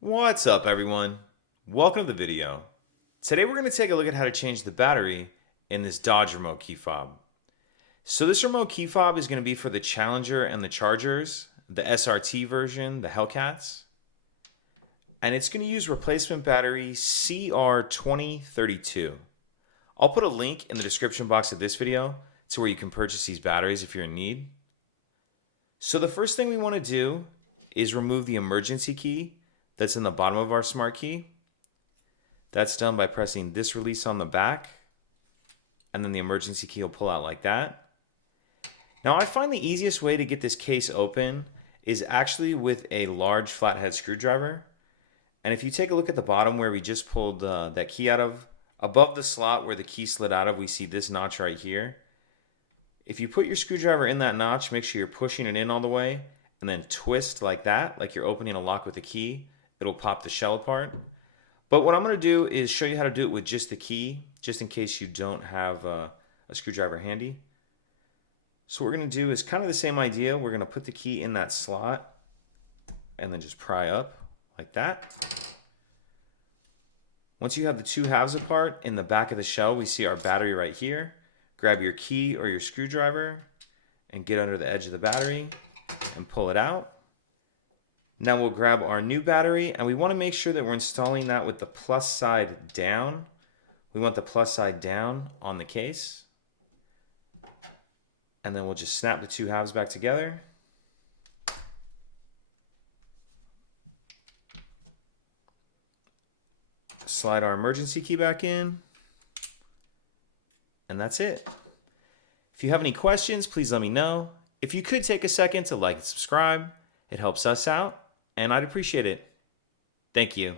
What's up, everyone? Welcome to the video. Today we're going to take a look at how to change the battery in this Dodge remote key fob. So this remote key fob is going to be for the Challenger and the Chargers, the SRT version, the Hellcats. And it's going to use replacement battery CR2032. I'll put a link in the description box of this video to where you can purchase these batteries if you're in need. So the first thing we want to do is remove the emergency key that's in the bottom of our smart key. That's done by pressing this release on the back, and then the emergency key will pull out like that. Now I find the easiest way to get this case open is actually with a large flathead screwdriver. And if you take a look at the bottom where we just pulled that key out of, above the slot where the key slid out of, we see this notch right here. If you put your screwdriver in that notch, make sure you're pushing it in all the way, and then twist like that, like you're opening a lock with a key. It'll pop the shell apart. But what I'm going to do is show you how to do it with just the key, just in case you don't have a screwdriver handy. So what we're going to do is kind of the same idea. We're going to put the key in that slot and then just pry up like that. Once you have the two halves apart, in the back of the shell we see our battery right here. Grab your key or your screwdriver and get under the edge of the battery and pull it out. Now we'll grab our new battery, and we want to make sure that we're installing that with the plus side down. We want the plus side down on the case. And then we'll just snap the two halves back together. Slide our emergency key back in. And that's it. If you have any questions, please let me know. If you could take a second to like and subscribe, it helps us out, and I'd appreciate it. Thank you.